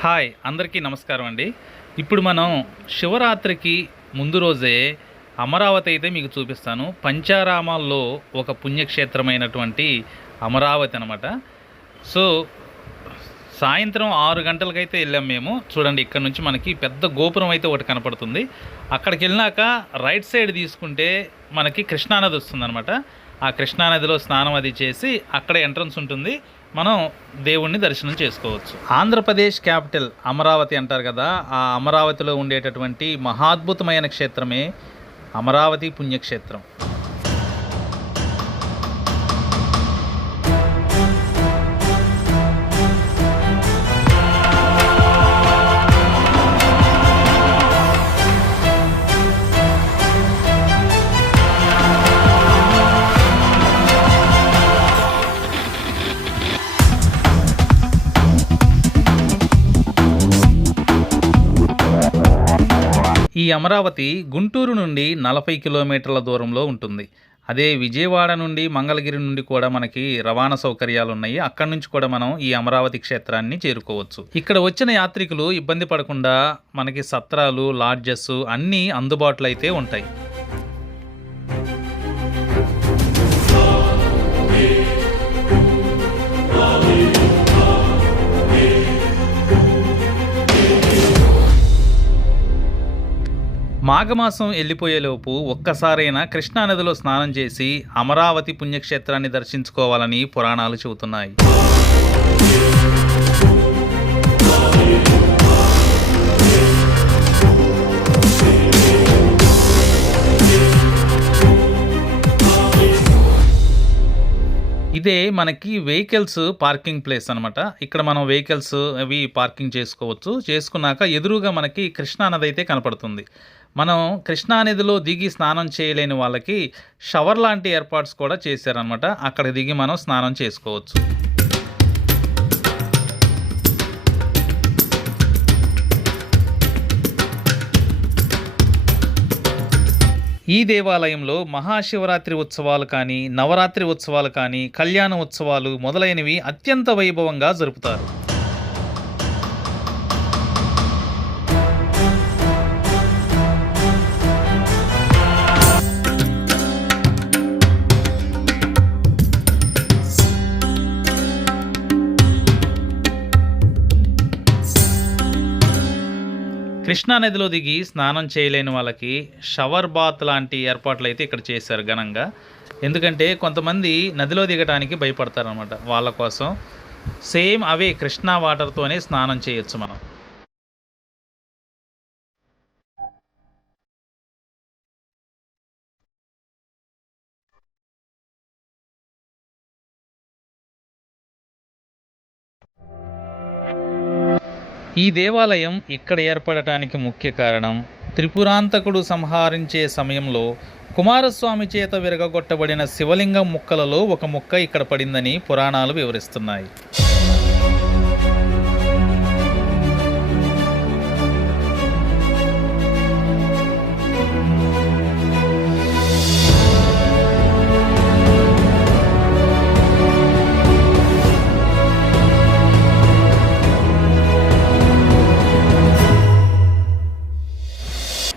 Hi అందరికీ నమస్కారం అండి. ఇప్పుడు మనం శివరాత్రికి ముందు రోజే అమరావతి అయితే మీకు చూపిస్తాను. పంచారామాల్లో ఒక పుణ్యక్షేత్రమైనటువంటి అమరావతి అనమాట. సో సాయంత్రం 6 గంటలకైతే వెళ్ళాం మేము. చూడండి, ఇక్కడ నుంచి మనకి పెద్ద గోపురం అయితే ఒకటి కనపడుతుంది. అక్కడికి వెళ్ళినాక రైట్ సైడ్ తీసుకుంటే మనకి కృష్ణానది వస్తుందన్నమాట. ఆ కృష్ణానదిలో స్నానం అది చేసి అక్కడ ఎంట్రన్స్ ఉంటుంది. మనం దేవుణ్ణి దర్శనం చేసుకోవచ్చు. ఆంధ్రప్రదేశ్ క్యాపిటల్ అమరావతి అంటారు కదా, ఆ అమరావతిలో ఉండేటటువంటి మహాద్భుతమైన క్షేత్రమే అమరావతి పుణ్యక్షేత్రం. ఈ అమరావతి గుంటూరు నుండి 40 కిలోమీటర్ల దూరంలో ఉంటుంది. అదే విజయవాడ నుండి మంగళగిరి నుండి కూడా మనకి రవాణా సౌకర్యాలు ఉన్నాయి. అక్కడి నుంచి కూడా మనం ఈ అమరావతి క్షేత్రాన్ని చేరుకోవచ్చు. ఇక్కడ వచ్చిన యాత్రికులు ఇబ్బంది పడకుండా మనకి సత్రాలు, లాడ్జెస్ అన్నీ అందుబాటులో అయితే ఉంటాయి. మాఘమాసం వెళ్ళిపోయేలోపు ఒక్కసారైనా కృష్ణానదిలో స్నానం చేసి అమరావతి పుణ్యక్షేత్రాన్ని దర్శించుకోవాలని పురాణాలు చెబుతున్నాయి. ఇదే మనకి వెహికల్స్ పార్కింగ్ ప్లేస్ అనమాట. ఇక్కడ మనం వెహికల్స్ అవి పార్కింగ్ చేసుకోవచ్చు. చేసుకున్నాక ఎదురుగా మనకి కృష్ణానది అయితే కనపడుతుంది. మనం కృష్ణానదిలో దిగి స్నానం చేయలేని వాళ్ళకి షవర్ లాంటి ఏర్పాట్స్ కూడా చేశారనమాట. అక్కడ దిగి మనం స్నానం చేసుకోవచ్చు. ఈ దేవాలయంలో మహాశివరాత్రి ఉత్సవాలు కానీ, నవరాత్రి ఉత్సవాలు కానీ, కళ్యాణ ఉత్సవాలు మొదలైనవి అత్యంత వైభవంగా జరుపుతారు. కృష్ణానదిలో దిగి స్నానం చేయలేని వాళ్ళకి షవర్ బాత్ లాంటి ఏర్పాట్లు అయితే ఇక్కడ చేశారు ఘనంగా. ఎందుకంటే కొంతమంది నదిలో దిగడానికి భయపడతారనమాట. వాళ్ళ కోసం సేమ్ అవే కృష్ణా వాటర్తోనే స్నానం చేయొచ్చు మనం. ఈ దేవాలయం ఇక్కడ ఏర్పడటానికి ముఖ్య కారణం త్రిపురాంతకుడు సంహరించే సమయంలో కుమారస్వామి చేత విరగొట్టబడిన శివలింగం ముక్కలలో ఒక ముక్క ఇక్కడ పడిందని పురాణాలు వివరిస్తున్నాయి.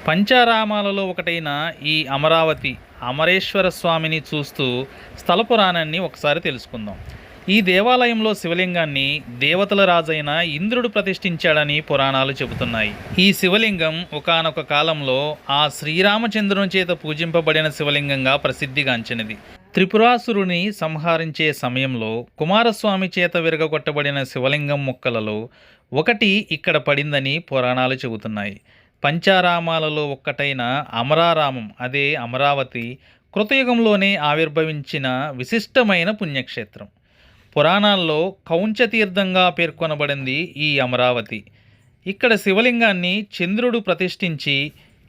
పంచారామాలలో ఒకటైన ఈ అమరావతి అమరేశ్వర స్వామిని చూస్తూ స్థల పురాణాన్ని ఒకసారి తెలుసుకుందాం. ఈ దేవాలయంలో శివలింగాన్ని దేవతల రాజైన ఇంద్రుడు ప్రతిష్ఠించాడని పురాణాలు చెబుతున్నాయి. ఈ శివలింగం ఒకానొక కాలంలో ఆ శ్రీరామచంద్రుని చేత పూజింపబడిన శివలింగంగా ప్రసిద్ధిగాంచినది. త్రిపురాసురుని సంహరించే సమయంలో కుమారస్వామి చేత విరగొట్టబడిన శివలింగం ముక్కలలో ఒకటి ఇక్కడ పడిందని పురాణాలు చెబుతున్నాయి. పంచారామాలలో ఒక్కటైన అమరారామం, అదే అమరావతి, కృతయుగంలోనే ఆవిర్భవించిన విశిష్టమైన పుణ్యక్షేత్రం. పురాణాల్లో కౌంచతీర్థంగా పేర్కొనబడింది ఈ అమరావతి. ఇక్కడ శివలింగాన్ని చంద్రుడు ప్రతిష్ఠించి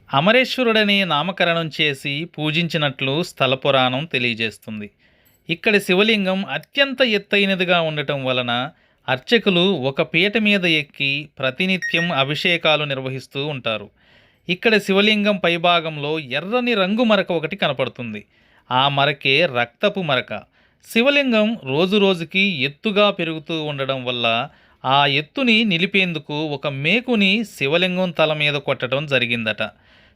అమరేశ్వరుడనే నామకరణం చేసి పూజించినట్లు స్థల పురాణం తెలియజేస్తుంది. ఇక్కడ శివలింగం అత్యంత ఎత్తైనదిగా ఉండటం వలన అర్చకులు ఒక పీట మీద ఎక్కి ప్రతినిత్యం అభిషేకాలు నిర్వహిస్తూ ఉంటారు. ఇక్కడ శివలింగం పైభాగంలో ఎర్రని రంగు మరక ఒకటి కనపడుతుంది. ఆ మరకే రక్తపు మరక. శివలింగం రోజురోజుకి ఎత్తుగా పెరుగుతూ ఉండడం వల్ల ఆ ఎత్తుని నిలిపేందుకు ఒక మేకుని శివలింగం తల మీద కొట్టడం జరిగిందట.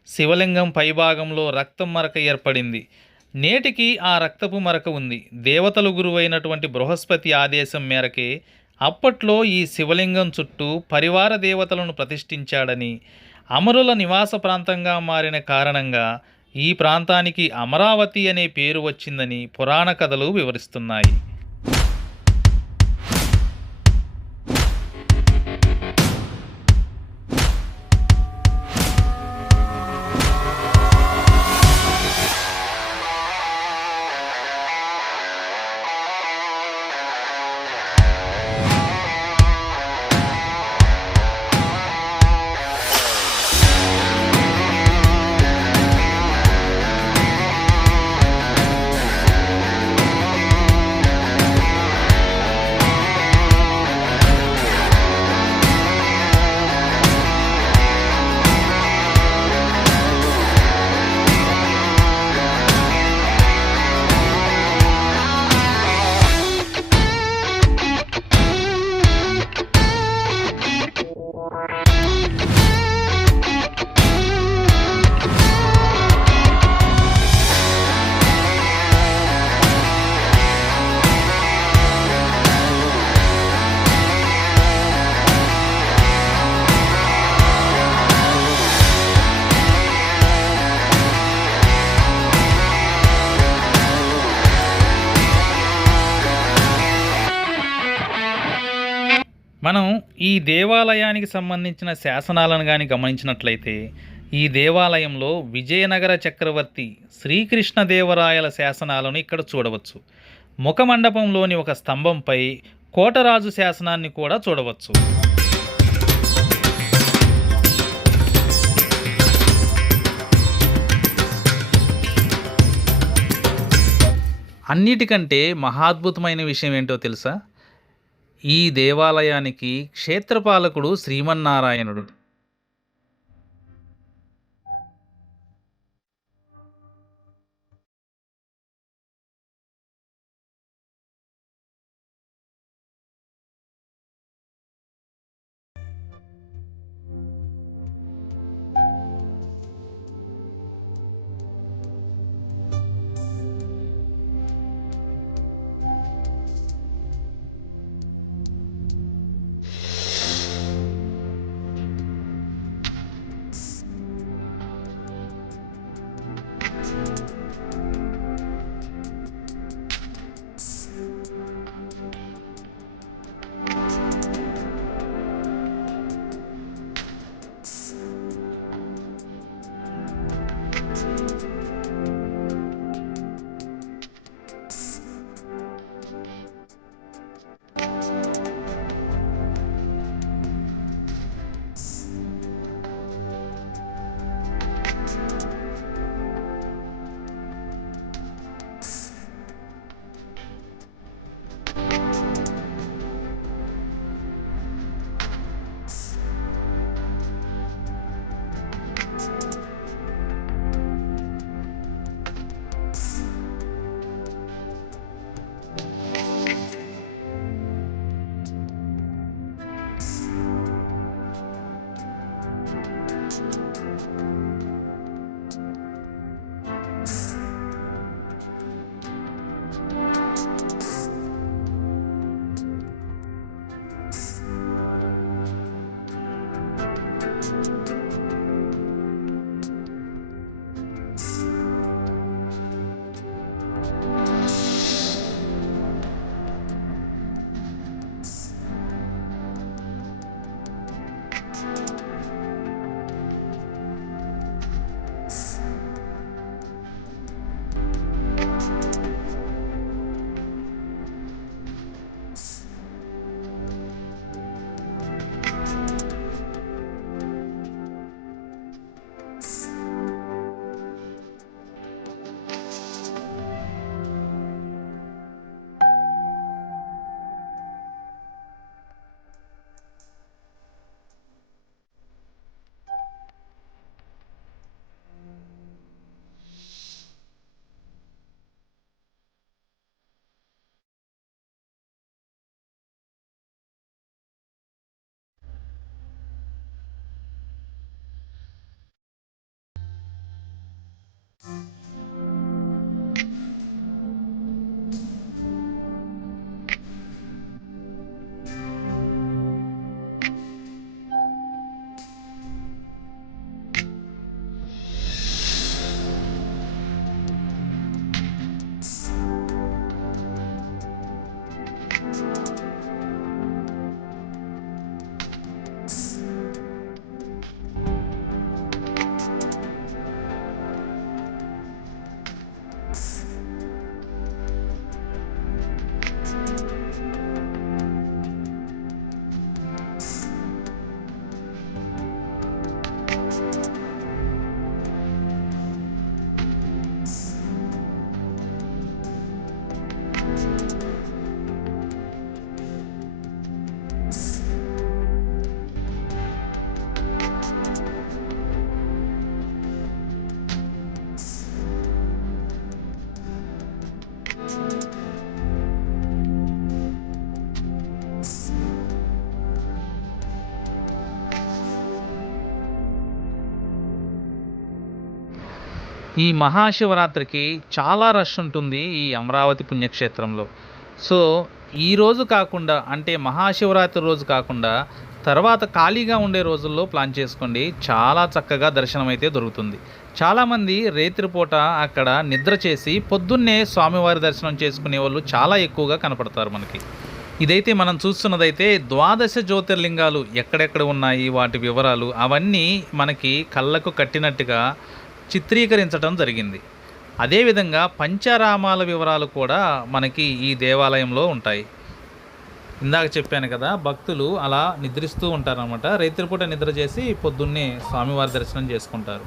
శివలింగం పైభాగంలో రక్తం మరక ఏర్పడింది. నేటికి ఆ రక్తపు మరక ఉంది. దేవతల గురువైనటువంటి బృహస్పతి ఆదేశం మేరకే అప్పట్లో ఈ శివలింగం చుట్టూ పరివార దేవతలను ప్రతిష్ఠించాడని, అమరుల నివాస ప్రాంతంగా మారిన కారణంగా ఈ ప్రాంతానికి అమరావతి అనే పేరు వచ్చిందని పురాణ కథలు వివరిస్తున్నాయి. మనం ఈ దేవాలయానికి సంబంధించిన శాసనాలను కానీ గమనించినట్లయితే, ఈ దేవాలయంలో విజయనగర చక్రవర్తి శ్రీకృష్ణదేవరాయల శాసనాలను ఇక్కడ చూడవచ్చు. ముఖమండపంలోని ఒక స్తంభంపై కోటరాజు శాసనాన్ని కూడా చూడవచ్చు. అన్నిటికంటే మహాద్భుతమైన విషయం ఏంటో తెలుసా? ఈ దేవాలయానికి క్షేత్రపాలకుడు శ్రీమన్నారాయణుడు. ఈ మహాశివరాత్రికి చాలా రష్ ఉంటుంది ఈ అమరావతి పుణ్యక్షేత్రంలో. సో ఈ రోజు కాకుండా, అంటే మహాశివరాత్రి రోజు కాకుండా తర్వాత ఖాళీగా ఉండే రోజుల్లో ప్లాన్ చేసుకోండి. చాలా చక్కగా దర్శనం అయితే దొరుకుతుంది. చాలామంది రేత్రిపూట అక్కడ నిద్ర చేసి పొద్దున్నే స్వామివారి దర్శనం చేసుకునే వాళ్ళు చాలా ఎక్కువగా కనపడతారు మనకి. ఇదైతే మనం చూస్తున్నదైతే 12 జ్యోతిర్లింగాలు ఎక్కడెక్కడ ఉన్నాయి, వాటి వివరాలు అవన్నీ మనకి కళ్ళకు కట్టినట్టుగా చిత్రీకరించడం జరిగింది. అదేవిధంగా పంచారామాల వివరాలు కూడా మనకి ఈ దేవాలయంలో ఉంటాయి. ఇందాక చెప్పాను కదా, భక్తులు అలా నిద్రిస్తూ ఉంటారనమాట. రైతులపూట నిద్ర చేసి పొద్దున్నే స్వామివారి దర్శనం చేసుకుంటారు.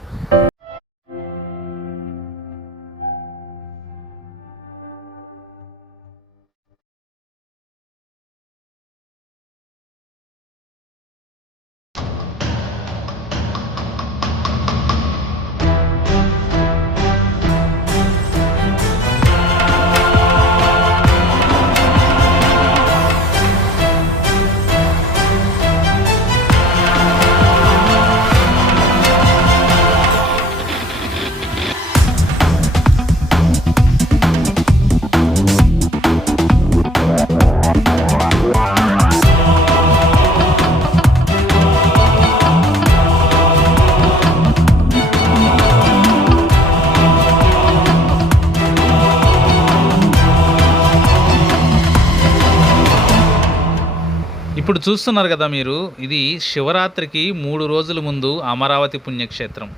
ఇప్పుడు చూస్తున్నారు కదా మీరు, ఇది శివరాత్రికి 3 రోజుల ముందు అమరావతి పుణ్యక్షేత్రం.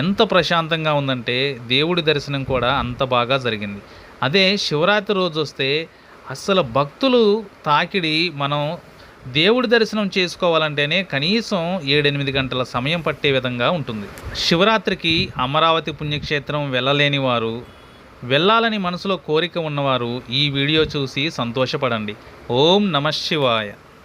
ఎంత ప్రశాంతంగా ఉందంటే దేవుడి దర్శనం కూడా అంత బాగా జరిగింది. అదే శివరాత్రి రోజు వస్తే అస్సలు భక్తులు తాకిడి, మనం దేవుడి దర్శనం చేసుకోవాలంటేనే కనీసం 7-8 గంటల సమయం పట్టే విధంగా ఉంటుంది. శివరాత్రికి అమరావతి పుణ్యక్షేత్రం వెళ్ళలేని వారు, వెళ్ళాలని మనసులో కోరిక ఉన్నవారు ఈ వీడియో చూసి సంతోషపడండి. ఓం నమః శివాయ.